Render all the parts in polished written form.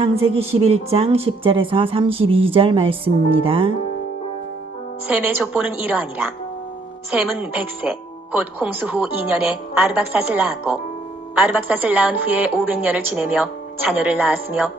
창세기 11장 10절에서 32절 말씀입니다. 셈의 족보는 이러하니라. 셈은 100세 곧 홍수 후 2년에 아르박삿을 낳았고 아르박삿을 낳은 후에 500년을 지내며 자녀를 낳았으며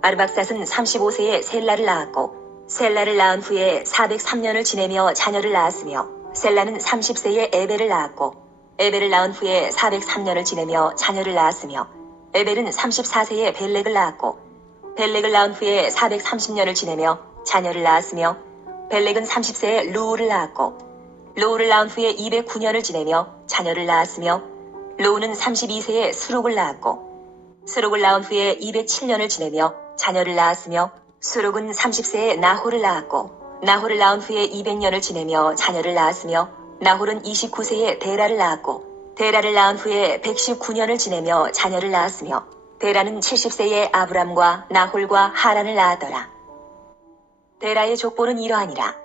아르박삿은 35세에 셀라를 낳았고 셀라를 낳은 후에 403년을 지내며 자녀를 낳았으며 셀라는 30세에 에벨을 낳았고 에벨을 낳은 후에 403년을 지내며 자녀를 낳았으며 에벨은 34세에 벨렉을 낳았고 벨렉을 낳은 후에 430년을 지내며 자녀를 낳았으며 벨렉은 30세에 루우를 낳았고 루우를 낳은 후에 209년을 지내며 자녀를 낳았으며 루우는 32세에 수룩을 낳았고 수룩을 낳은 후에 207년을 지내며 자녀를 낳았으며 수룩은 30세에 나홀을 낳았고 나홀을 낳은 후에 200년을 지내며 자녀를 낳았으며 나홀은 29세에 데라를 낳았고 데라를 낳은 후에 119년을 지내며 자녀를 낳았으며 데라는 70세에 아브람과 나홀과 하란을 낳았더라. 데라의 족보는 이러하니라.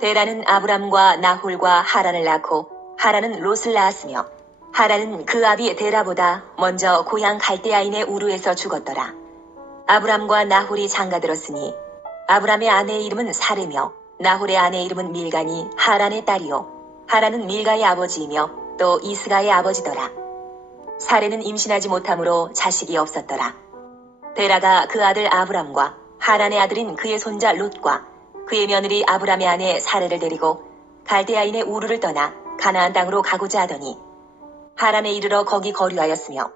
데라는 아브람과 나홀과 하란을 낳고 하란은 롯을 낳았으며 하란은 그 아비 데라보다 먼저 고향 갈대아인의 우르에서 죽었더라. 아브람과 나홀이 장가들었으니 아브람의 아내의 이름은 사레며 나홀의 아내의 이름은 밀가니 하란의 딸이요 하란은 밀가의 아버지이며 또 이스가의 아버지더라. 사레는 임신하지 못함으로 자식이 없었더라. 데라가 그 아들 아브람과 하란의 아들인 그의 손자 롯과 그의 며느리 아브람의 아내 사레를 데리고 갈대아인의 우르를 떠나 가나안 땅으로 가고자 하더니 하란에 이르러 거기 거류하였으며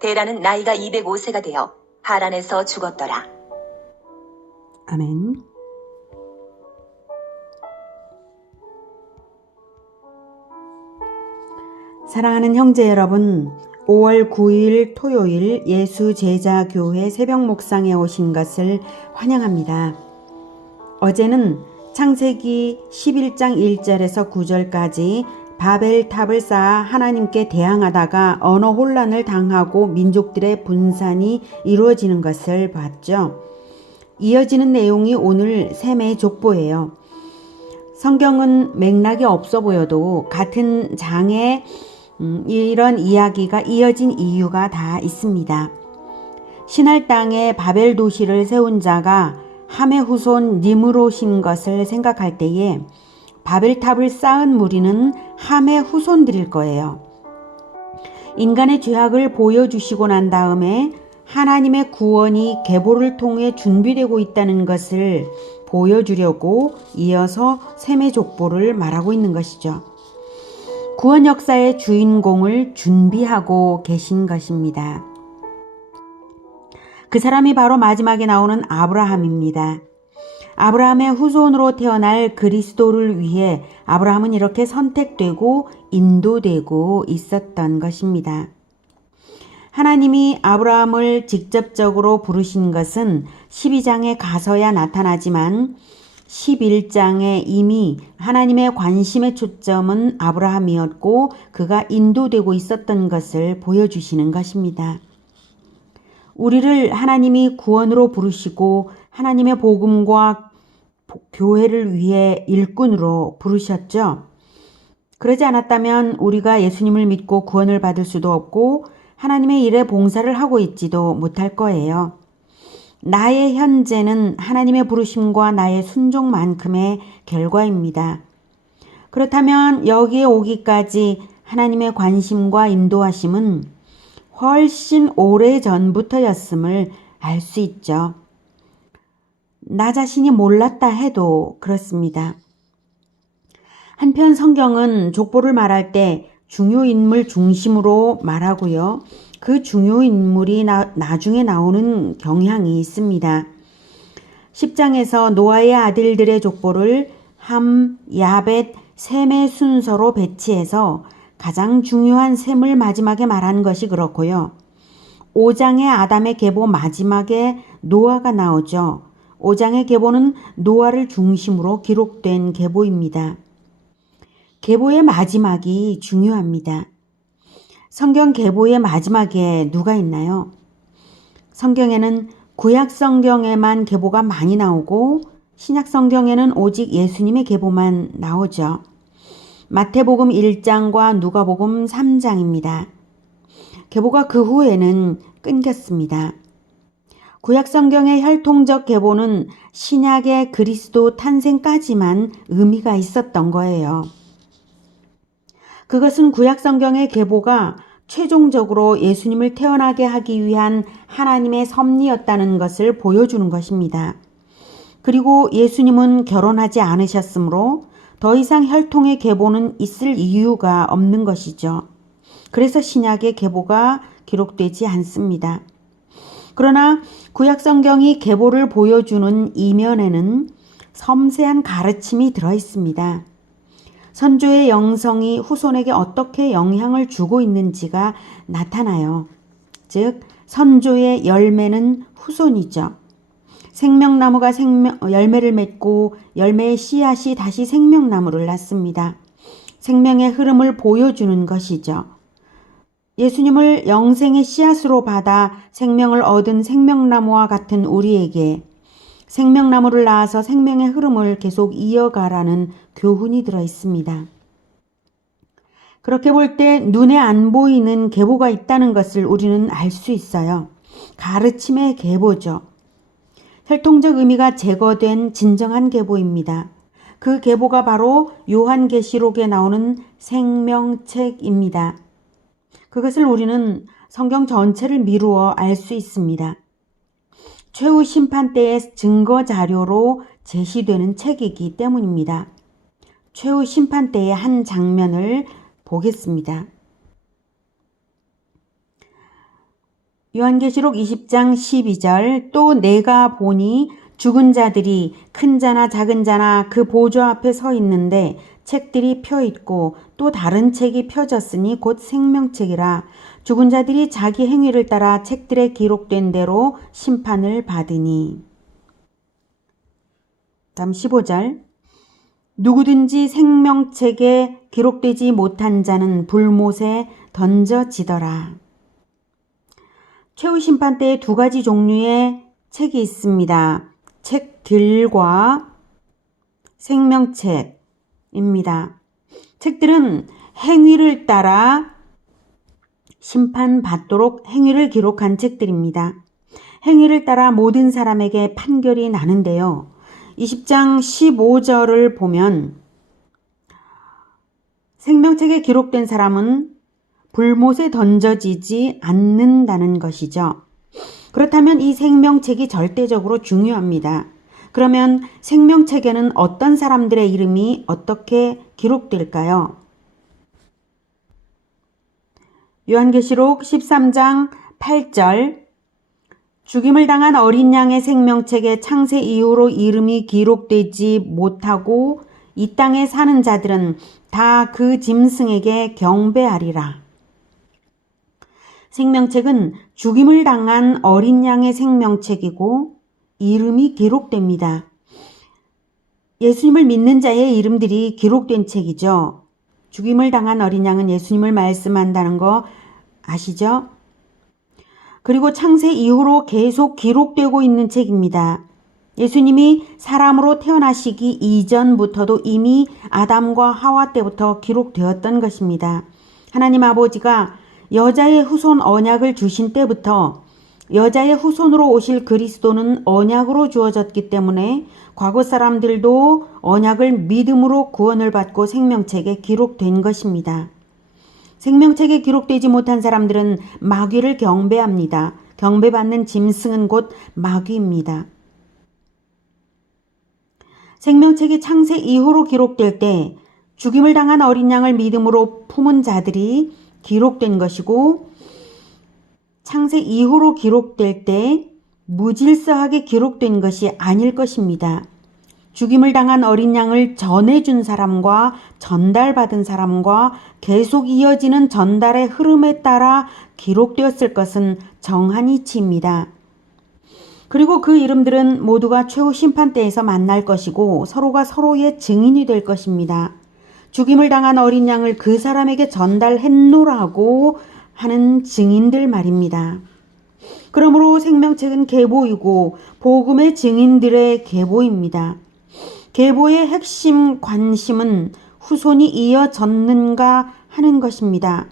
데라는 나이가 205세가 되어 하란에서 죽었더라. 아멘. 사랑하는 형제 여러분, 5월 9일 토요일 예수제자교회 새벽 묵상에 오신 것을 환영합니다. 어제는 창세기 11장 1절에서 9절까지 바벨탑을 쌓아 하나님께 대항하다가 언어 혼란을 당하고 민족들의 분산이 이루어지는 것을 봤죠. 이어지는 내용이 오늘 셈의 족보예요. 성경은 맥락이 없어 보여도 같은 장에 이런 이야기가 이어진 이유가 다 있습니다. 신할 땅에 바벨 도시를 세운 자가 함의 후손 니므롯인 것을 생각할 때에 바벨탑을 쌓은 무리는 함의 후손들일 거예요. 인간의 죄악을 보여주시고 난 다음에 하나님의 구원이 계보를 통해 준비되고 있다는 것을 보여주려고 이어서 셈의 족보를 말하고 있는 것이죠. 구원 역사의 주인공을 준비하고 계신 것입니다. 그 사람이 바로 마지막에 나오는 아브라함입니다. 아브라함의 후손으로 태어날 그리스도를 위해 아브라함은 이렇게 선택되고 인도되고 있었던 것입니다. 하나님이 아브라함을 직접적으로 부르신 것은 12장에 가서야 나타나지만 11장에 이미 하나님의 관심의 초점은 아브라함이었고 그가 인도되고 있었던 것을 보여주시는 것입니다. 우리를 하나님이 구원으로 부르시고 하나님의 복음과 교회를 위해 일꾼으로 부르셨죠. 그러지 않았다면 우리가 예수님을 믿고 구원을 받을 수도 없고 하나님의 일에 봉사를 하고 있지도 못할 거예요. 나의 현재는 하나님의 부르심과 나의 순종만큼의 결과입니다. 그렇다면 여기에 오기까지 하나님의 관심과 인도하심은 훨씬 오래전부터였음을 알 수 있죠. 나 자신이 몰랐다 해도 그렇습니다. 한편 성경은 족보를 말할 때 중요 인물 중심으로 말하고요. 그 중요 인물이 나중에 나오는 경향이 있습니다. 10장에서 노아의 아들들의 족보를 함, 야벳, 셈의 순서로 배치해서 가장 중요한 셈을 마지막에 말한 것이 그렇고요. 5장의 아담의 계보 마지막에 노아가 나오죠. 5장의 계보는 노아를 중심으로 기록된 계보입니다. 계보의 마지막이 중요합니다. 성경 계보의 마지막에 누가 있나요? 성경에는 구약 성경에만 계보가 많이 나오고 신약 성경에는 오직 예수님의 계보만 나오죠. 마태복음 1장과 누가복음 3장입니다. 계보가 그 후에는 끊겼습니다. 구약성경의 혈통적 계보는 신약의 그리스도 탄생까지만 의미가 있었던 거예요. 그것은 구약성경의 계보가 최종적으로 예수님을 태어나게 하기 위한 하나님의 섭리였다는 것을 보여주는 것입니다. 그리고 예수님은 결혼하지 않으셨으므로 더 이상 혈통의 계보는 있을 이유가 없는 것이죠. 그래서 신약의 계보가 기록되지 않습니다. 그러나 구약성경이 계보를 보여주는 이면에는 섬세한 가르침이 들어 있습니다. 선조의 영성이 후손에게 어떻게 영향을 주고 있는지가 나타나요. 즉, 선조의 열매는 후손이죠. 생명나무가 열매를 맺고 열매의 씨앗이 다시 생명나무를 낳습니다. 생명의 흐름을 보여주는 것이죠. 예수님을 영생의 씨앗으로 받아 생명을 얻은 생명나무와 같은 우리에게 생명나무를 낳아서 생명의 흐름을 계속 이어가라는 교훈이 들어 있습니다. 그렇게 볼 때 눈에 안 보이는 계보가 있다는 것을 우리는 알 수 있어요. 가르침의 계보죠. 혈통적 의미가 제거된 진정한 계보입니다. 그 계보가 바로 요한계시록에 나오는 생명책입니다. 그것을 우리는 성경 전체를 미루어 알 수 있습니다. 최후 심판 때의 증거 자료로 제시되는 책이기 때문입니다. 최후 심판 때의 한 장면을 보겠습니다. 요한계시록 20장 12절 또 내가 보니 죽은 자들이 큰 자나 작은 자나 그 보좌 앞에 서 있는데 책들이 펴 있고 또 다른 책이 펴졌으니 곧 생명책이라 죽은 자들이 자기 행위를 따라 책들에 기록된 대로 심판을 받으니. 다음 15절 누구든지 생명책에 기록되지 못한 자는 불못에 던져지더라. 최후 심판 때에 두 가지 종류의 책이 있습니다. 책들과 생명책입니다. 책들은 행위를 따라 심판받도록 행위를 기록한 책들입니다. 행위를 따라 모든 사람에게 판결이 나는데요. 20장 15절을 보면 생명책에 기록된 사람은 불못에 던져지지 않는다는 것이죠. 그렇다면 이 생명책이 절대적으로 중요합니다. 그러면 생명책에는 어떤 사람들의 이름이 어떻게 기록될까요? 요한계시록 13장 8절 죽임을 당한 어린 양의 생명책에 창세 이후로 이름이 기록되지 못하고 이 땅에 사는 자들은 다 그 짐승에게 경배하리라. 생명책은 죽임을 당한 어린 양의 생명책이고 이름이 기록됩니다. 예수님을 믿는 자의 이름들이 기록된 책이죠. 죽임을 당한 어린 양은 예수님을 말씀한다는 거 아시죠? 그리고 창세 이후로 계속 기록되고 있는 책입니다. 예수님이 사람으로 태어나시기 이전부터도 이미 아담과 하와 때부터 기록되었던 것입니다. 하나님 아버지가 여자의 후손 언약을 주신 때부터 여자의 후손으로 오실 그리스도는 언약으로 주어졌기 때문에 과거 사람들도 언약을 믿음으로 구원을 받고 생명책에 기록된 것입니다. 생명책에 기록되지 못한 사람들은 마귀를 경배합니다. 경배받는 짐승은 곧 마귀입니다. 생명책이 창세 이후로 기록될 때 죽임을 당한 어린 양을 믿음으로 품은 자들이 기록된 것이고 창세 이후로 기록될 때 무질서하게 기록된 것이 아닐 것입니다. 죽임을 당한 어린 양을 전해준 사람과 전달받은 사람과 계속 이어지는 전달의 흐름에 따라 기록되었을 것은 정한 이치입니다. 그리고 그 이름들은 모두가 최후 심판 때에서 만날 것이고 서로가 서로의 증인이 될 것입니다. 죽임을 당한 어린 양을 그 사람에게 전달했노라고 하는 증인들 말입니다. 그러므로 생명책은 계보이고 복음의 증인들의 계보입니다. 계보의 핵심 관심은 후손이 이어졌는가 하는 것입니다.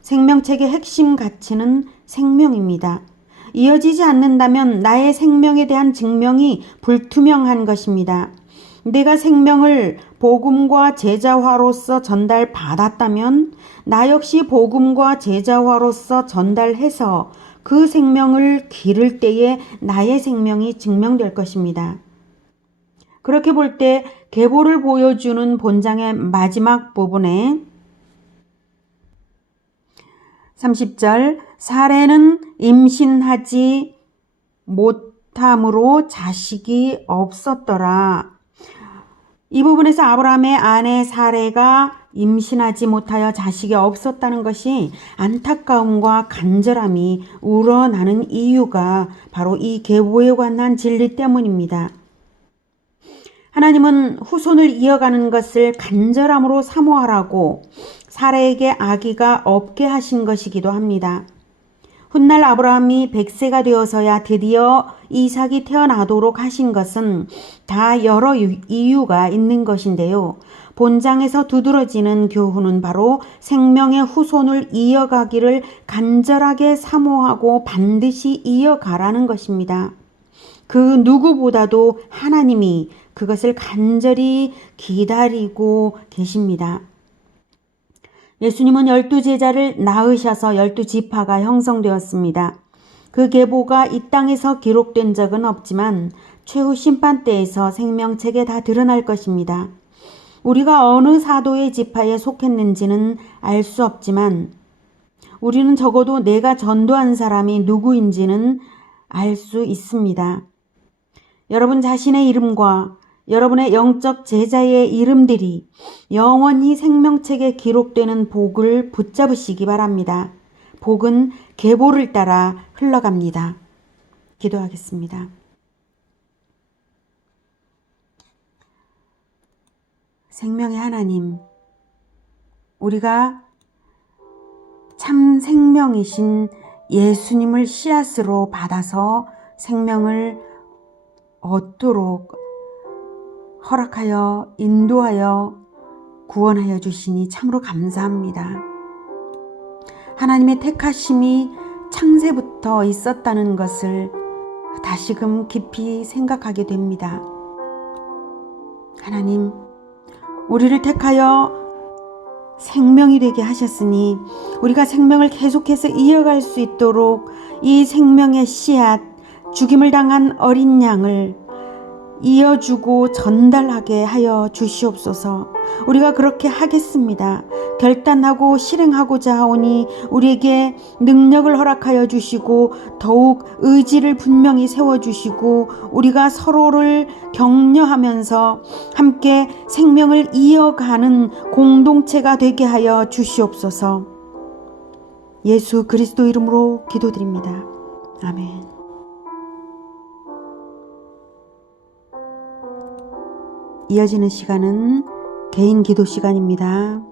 생명책의 핵심 가치는 생명입니다. 이어지지 않는다면 나의 생명에 대한 증명이 불투명한 것입니다. 내가 생명을 복음과 제자화로서 전달받았다면 나 역시 복음과 제자화로서 전달해서 그 생명을 기를 때에 나의 생명이 증명될 것입니다. 그렇게 볼 때 계보를 보여주는 본장의 마지막 부분에 30절 사례는 임신하지 못함으로 자식이 없었더라. 이 부분에서 아브라함의 아내 사례가 임신하지 못하여 자식이 없었다는 것이 안타까움과 간절함이 우러나는 이유가 바로 이 계보에 관한 진리 때문입니다. 하나님은 후손을 이어가는 것을 간절함으로 사모하라고 사라에게 아기가 없게 하신 것이기도 합니다. 훗날 아브라함이 100세가 되어서야 드디어 이삭이 태어나도록 하신 것은 다 여러 이유가 있는 것인데요. 본장에서 두드러지는 교훈은 바로 생명의 후손을 이어가기를 간절하게 사모하고 반드시 이어가라는 것입니다. 그 누구보다도 하나님이 그것을 간절히 기다리고 계십니다. 예수님은 12제자를 낳으셔서 12지파가 형성되었습니다. 그 계보가 이 땅에서 기록된 적은 없지만 최후 심판대에서 생명책에 다 드러날 것입니다. 우리가 어느 사도의 지파에 속했는지는 알 수 없지만 우리는 적어도 내가 전도한 사람이 누구인지는 알 수 있습니다. 여러분 자신의 이름과 여러분의 영적 제자의 이름들이 영원히 생명책에 기록되는 복을 붙잡으시기 바랍니다. 복은 계보를 따라 흘러갑니다. 기도하겠습니다. 생명의 하나님, 우리가 참 생명이신 예수님을 씨앗으로 받아서 생명을 얻도록 허락하여 인도하여 구원하여 주시니 참으로 감사합니다. 하나님의 택하심이 창세부터 있었다는 것을 다시금 깊이 생각하게 됩니다. 하나님, 우리를 택하여 생명이 되게 하셨으니 우리가 생명을 계속해서 이어갈 수 있도록 이 생명의 씨앗, 죽임을 당한 어린 양을 이어주고 전달하게 하여 주시옵소서. 우리가 그렇게 하겠습니다. 결단하고 실행하고자 하오니 우리에게 능력을 허락하여 주시고 더욱 의지를 분명히 세워주시고 우리가 서로를 격려하면서 함께 생명을 이어가는 공동체가 되게 하여 주시옵소서. 예수 그리스도 이름으로 기도드립니다. 아멘. 이어지는 시간은 개인 기도 시간입니다.